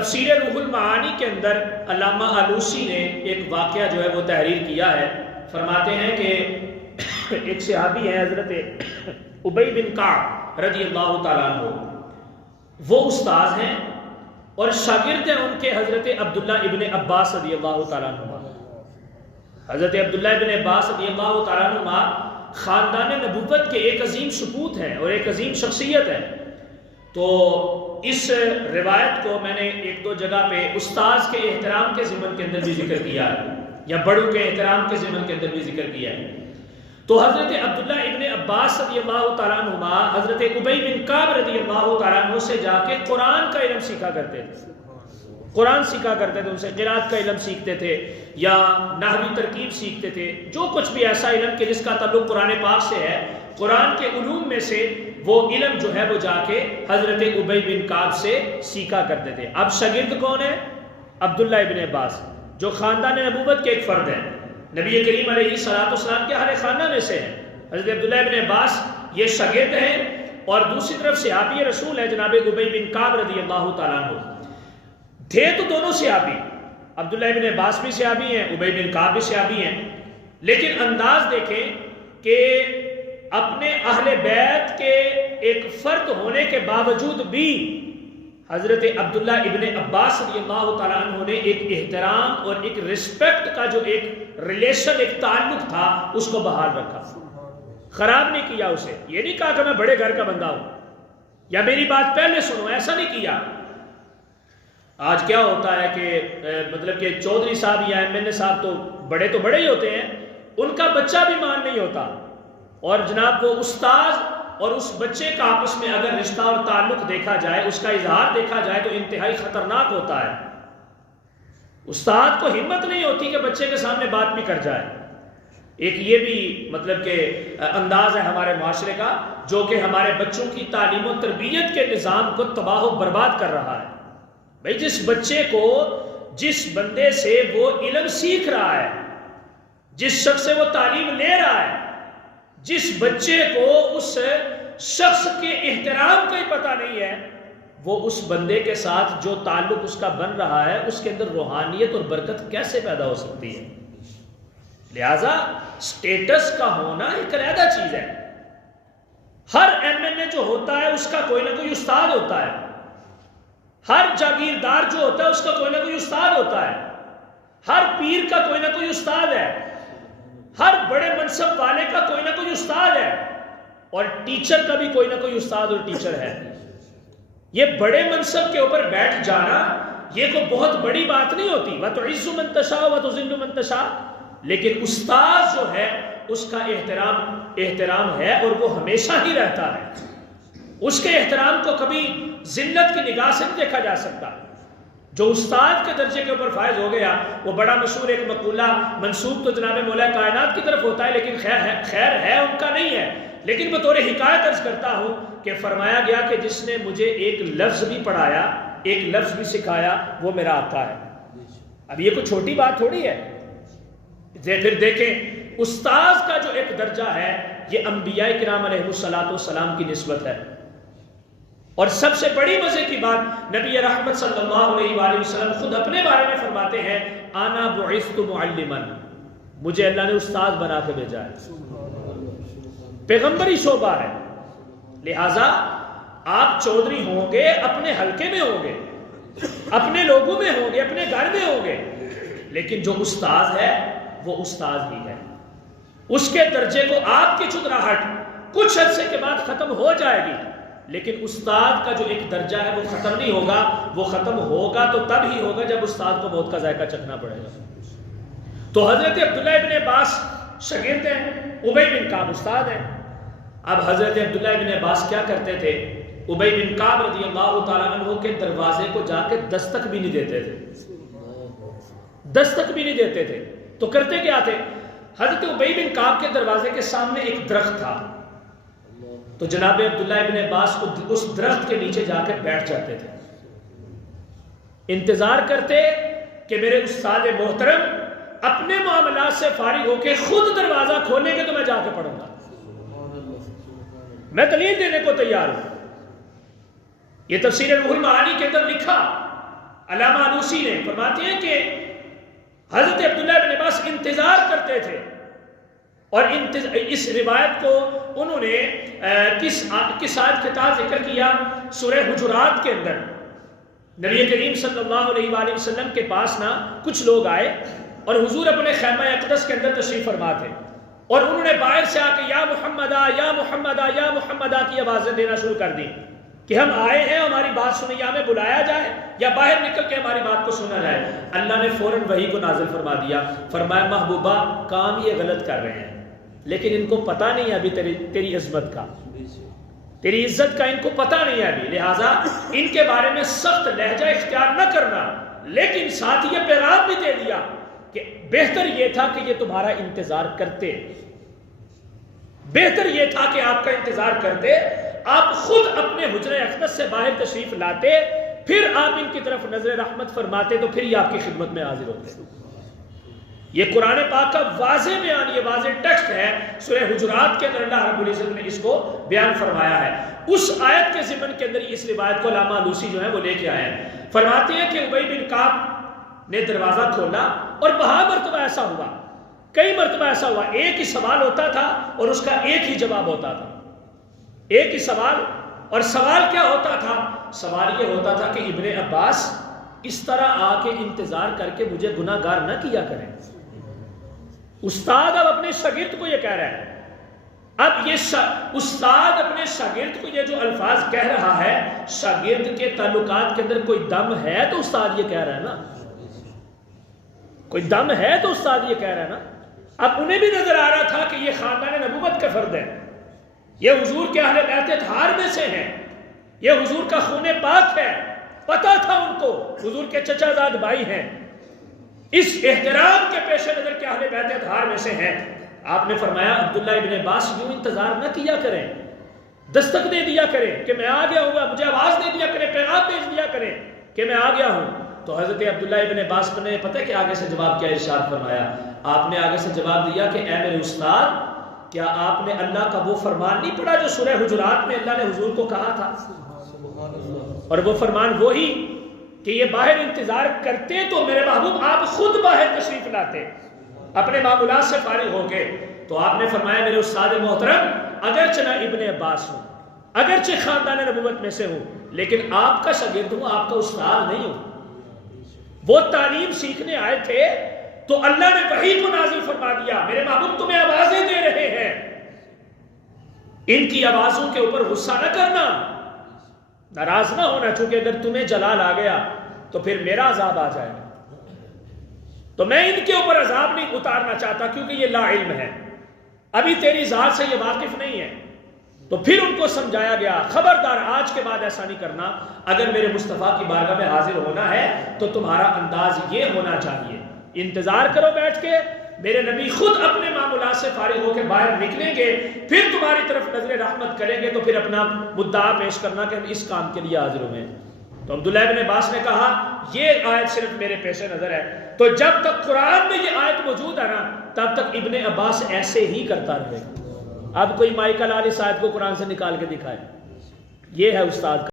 تفسیر روح المعانی کے اندر علامہ آلوسی نے ایک واقعہ جو ہے وہ تحریر کیا ہے. فرماتے ہیں کہ ایک صحابی ہیں حضرت ابی بن کعب رضی اللہ تعالیٰ عنہ، وہ استاذ ہیں اور شاگرد ہیں ان کے حضرت عبداللہ ابن عباس رضی اللہ تعالیٰ عنہ. حضرت عبداللہ ابن عباس رضی اللہ تعالیٰ عنہ خاندان نبوت کے ایک عظیم سپوت ہیں اور ایک عظیم شخصیت ہے. تو اس روایت کو میں نے ایک دو جگہ پہ استاذ کے احترام کے ضمن کے اندر بھی ذکر کیا ہے، یا بڑوں کے احترام کے ضمن کے اندر بھی ذکر کیا ہے. تو حضرت عبداللہ ابن عباس رضی اللہ تعالیٰ عنہ حضرت ابی بن کعب رضی اللہ تعالیٰ عنہ سے جا کے قرآن کا علم سیکھا کرتے تھے. قرآن سیکھا کرتے تھے، ان سے قرات کا علم سیکھتے تھے یا نحوی ترکیب سیکھتے تھے. جو کچھ بھی ایسا علم کہ جس کا تعلق قرآن پاک سے ہے، قرآن کے علوم میں سے وہ علم جو ہے وہ جا کے حضرت ابی بن کعب سے سیکھا کرتے تھے. اب شاگرد کون ہے؟ عبداللہ ابن عباس، جو خاندان نبوت کے ایک فرد ہیں. نبی کریم علیہ السلام کے ہر خانہ میں سے ہیں. حضرت عبداللہ ابن عباس یہ شاگرد ہیں، اور دوسری طرف صحابی رسول ہے جناب ابی بن کعب رضی اللہ تعالیٰ عنہ. تھے تو دونوں صحابی، عبداللہ ابن عباس بھی صحابی ہیں، ابی بن کعب بھی صحابی ہیں، لیکن انداز دیکھیں کہ اپنے اہل بیت کے ایک فرد ہونے کے باوجود بھی حضرت عبداللہ ابن عباس رضی اللہ تعالیٰ عنہ نے ایک احترام اور ایک رسپیکٹ کا جو ایک ریلیشن، ایک تعلق تھا، اس کو بحال رکھا، خراب نہیں کیا اسے. یہ نہیں کہا کہ میں بڑے گھر کا بندہ ہوں یا میری بات پہلے سنو، ایسا نہیں کیا. آج کیا ہوتا ہے کہ مطلب کہ چودھری صاحب یا ایم این اے صاحب تو بڑے ہی ہوتے ہیں، ان کا بچہ بھی مان نہیں ہوتا، اور جناب وہ استاذ اور اس بچے کا آپس میں اگر رشتہ اور تعلق دیکھا جائے، اس کا اظہار دیکھا جائے تو انتہائی خطرناک ہوتا ہے. استاد کو ہمت نہیں ہوتی کہ بچے کے سامنے بات بھی کر جائے. ایک یہ بھی مطلب کہ انداز ہے ہمارے معاشرے کا، جو کہ ہمارے بچوں کی تعلیم و تربیت کے نظام کو تباہ و برباد کر رہا ہے. بھئی جس بچے کو، جس بندے سے وہ علم سیکھ رہا ہے، جس شخص سے وہ تعلیم لے رہا ہے، جس بچے کو اس شخص کے احترام کا ہی پتہ نہیں ہے، وہ اس بندے کے ساتھ جو تعلق اس کا بن رہا ہے، اس کے اندر روحانیت اور برکت کیسے پیدا ہو سکتی ہے؟ لہذا سٹیٹس کا ہونا ایک علیحدہ چیز ہے. ہر ایم این اے جو ہوتا ہے اس کا کوئی نہ کوئی استاد ہوتا ہے، ہر جاگیردار جو ہوتا ہے اس کا کوئی نہ کوئی استاد ہوتا ہے، ہر پیر کا کوئی نہ کوئی استاد ہے، ہر بڑے منصب والے کا کوئی نہ کوئی استاد ہے، اور ٹیچر کا بھی کوئی نہ کوئی استاد اور ٹیچر ہے. یہ بڑے منصب کے اوپر بیٹھ جانا یہ کوئی بہت بڑی بات نہیں ہوتی. وَتُعِزُّ مَن تَشَاءُ وَتُذِلُّ مَن تَشَاءُ، لیکن استاد جو ہے اس کا احترام ہے اور وہ ہمیشہ ہی رہتا ہے. اس کے احترام کو کبھی ذلت کی نگاہ سے نہیں دیکھا جا سکتا. جو استاد کے درجے کے اوپر فائز ہو گیا، وہ بڑا مشہور ایک مقولہ منسوب تو جناب مولا کائنات کی طرف ہوتا ہے، لیکن خیر ہے ان کا نہیں ہے. لیکن بطور حکایت عرض کرتا ہوں کہ فرمایا گیا کہ جس نے مجھے ایک لفظ بھی پڑھایا، ایک لفظ بھی سکھایا، وہ میرا آقا ہے. اب یہ کوئی چھوٹی بات تھوڑی ہے. پھر دیکھیں استاذ کا جو ایک درجہ ہے، یہ انبیاء کرام علیہ السلام کی نسبت ہے. اور سب سے بڑی مزے کی بات، نبی رحمت صلی اللہ علیہ وآلہ وسلم خود اپنے بارے میں فرماتے ہیں، انا بعثت معلما، مجھے اللہ نے استاد بنا کے بھیجا ہے. پیغمبری شعبہ ہے. لہٰذا آپ چودھری ہوں گے، اپنے حلقے میں ہوں گے، اپنے لوگوں میں ہوں گے، اپنے گھر میں ہوں گے، لیکن جو استاد ہے وہ استاد ہی ہے. اس کے درجے کو آپ کی چودراہٹ کچھ عرصے کے بعد ختم ہو جائے گی، لیکن استاد کا جو ایک درجہ ہے وہ ختم نہیں ہوگا. وہ ختم ہوگا تو تب ہی ہوگا جب استاد کو موت کا ذائقہ چکھنا پڑے گا. تو حضرت عبداللہ ابن عباس شاگرد ہیں، ابی بن کعب استاد ہیں. اب حضرت عبداللہ ابن عباس کیا کرتے تھے؟ ابی بن کعب رضی اللہ تعالیٰ عنہ کے دروازے کو جا کے دستک بھی نہیں دیتے تھے، دستک بھی نہیں دیتے تھے. تو کرتے کیا تھے؟ حضرت ابی بن کعب کے دروازے کے سامنے ایک درخت تھا، تو جناب عبداللہ ابن عباس اس درخت کے نیچے جا کر بیٹھ جاتے تھے، انتظار کرتے کہ میرے استاد محترم اپنے معاملات سے فارغ ہو کے خود دروازہ کھولیں گے تو میں جا کے پڑھوں گا، میں دلیل دینے کو تیار ہوں. یہ تفسیر روح المعانی کے اندر لکھا. علامہ آلوسی نے فرماتے ہیں کہ حضرت عبداللہ بن عباس انتظار کرتے تھے، اور اس روایت کو انہوں نے کس آیت کے تحت ذکر کیا؟ سورہ حجرات کے اندر نبی کریم صلی اللہ علیہ وآلہ وسلم کے پاس نا کچھ لوگ آئے اور حضور اپنے خیمہ اقدس کے اندر تشریف فرما تھے، اور انہوں نے باہر سے آ کے یا محمدہ یا محمدہ یا محمدہ کی آوازیں دینا شروع کر دی کہ ہم آئے ہیں، ہماری بات سنیں، یا ہمیں بلایا جائے یا باہر نکل کے ہماری بات کو سنا جائے۔ اللہ نے فوراً وحی کو نازل فرما دیا، فرمایا محبوبہ کام یہ غلط کر رہے ہیں، لیکن ان کو پتہ نہیں ہے ابھی تیری عظمت کا، تیری عزت کا ان کو پتہ نہیں ہے ابھی، لہٰذا ان کے بارے میں سخت لہجہ اختیار نہ کرنا، لیکن ساتھ یہ پیغام بھی دے دیا کہ بہتر یہ تھا کہ یہ تمہارا انتظار کرتے، بہتر یہ تھا کہ آپ کا انتظار کرتے، آپ خود اپنے حجرہ اقدس سے باہر تشریف لاتے، پھر آپ ان کی طرف نظر رحمت فرماتے تو پھر یہ آپ کی خدمت میں حاضر ہوتے۔ یہ قرآن پاک کا واضح بیان، یہ واضح ٹیکسٹ ہے، سورہ حجرات کے اندر اللہ رب العزت نے اس کو بیان فرمایا ہے۔ اس آیت کے ضمن کے اندر اس روایت کو علامہ آلوسی جو ہے وہ لے کے آئے ہیں، فرماتے ہیں کہ ابی بن کعب نے دروازہ کھولا اور بہا مرتبہ ایسا ہوا، کئی مرتبہ ایسا ہوا، ایک ہی سوال ہوتا تھا اور اس کا ایک ہی جواب ہوتا تھا، ایک ہی سوال، اور سوال کیا ہوتا تھا؟ سوال یہ ہوتا تھا کہ ابن عباس اس طرح آ کے انتظار کر کے مجھے گناہ گار نہ کیا کریں۔ استاد اب اپنے شاگرد کو یہ کہہ رہا ہے، اب یہ استاد اپنے شاگرد کو یہ جو الفاظ کہہ رہا ہے، شاگرد کے تعلقات کے اندر کوئی دم ہے تو استاد یہ کہہ رہا ہے نا، کوئی دم ہے تو استاد یہ کہہ رہا ہے نا۔ اب انہیں بھی نظر آ رہا تھا کہ یہ خاندان نبوت کا فرد ہے، یہ حضور کے اہل بیت اطہار میں سے ہیں، یہ حضور کا خون پاک ہے، پتہ تھا ان کو حضور کے چچا زاد بھائی ہیں، اس احترام کے پیش نظر کے اہل بیت اطہار میں سے ہیں۔ آپ نے فرمایا عبداللہ ابن عباس یوں انتظار نہ کیا کریں، دستک دے دیا کریں کہ میں آ گیا ہوں، مجھے آواز دے دیا کریں، پیغام بھیج دیا کریں کہ میں آ گیا ہوں۔ تو حضرت عبداللہ ابن عباس نے پتہ ہے کہ آگے سے جواب کیا ارشاد فرمایا؟ آپ نے آگے سے جواب دیا کہ اے میرے استاد، کیا آپ نے اللہ کا وہ فرمان نہیں پڑھا جو سورہ حجرات میں اللہ نے حضور کو کہا تھا؟ اور وہ فرمان وہی کہ یہ باہر انتظار کرتے تو میرے محبوب آپ خود باہر تشریف لاتے اپنے معمولات سے فارغ ہو کے۔ تو آپ نے فرمایا میرے استاد محترم، اگرچہ میں ابن عباس ہوں، اگرچہ خاندان نبوت میں سے ہوں، لیکن آپ کا شاگرد ہوں، آپ کا استاد نہیں ہوں۔ وہ تعلیم سیکھنے آئے تھے تو اللہ نے وحی کو نازل فرما دیا، میرے محبوب تمہیں آوازیں دے رہے ہیں، ان کی آوازوں کے اوپر غصہ نہ کرنا، ناراض نہ ہونا، چونکہ اگر تمہیں جلال آ گیا تو پھر میرا عذاب آ جائے گا، تو میں ان کے اوپر عذاب نہیں اتارنا چاہتا کیونکہ یہ لا علم ہے، ابھی تیری ذات سے یہ واقف نہیں ہے۔ تو پھر ان کو سمجھایا گیا خبردار آج کے بعد ایسا نہیں کرنا، اگر میرے مصطفیٰ کی بارگاہ میں حاضر ہونا ہے تو تمہارا انداز یہ ہونا چاہیے، انتظار کرو بیٹھ کے، میرے نبی خود اپنے معاملات سے فارغ ہو کے باہر نکلیں گے، پھر تمہاری طرف نظر رحمت کریں گے، تو پھر اپنا مدعا پیش کرنا کہ ہم اس کام کے لیے حاضر ہوئے ہیں۔ تو عبداللہ ابن عباس نے کہا یہ آیت صرف میرے پیش نظر ہے، تو جب تک قرآن میں یہ آیت موجود ہے نا تب تک ابن عباس ایسے ہی کرتا رہے گا۔ اب کوئی مائیکل آل اس آیت کو قرآن سے نکال کے دکھائے، یہ ہے استاد کا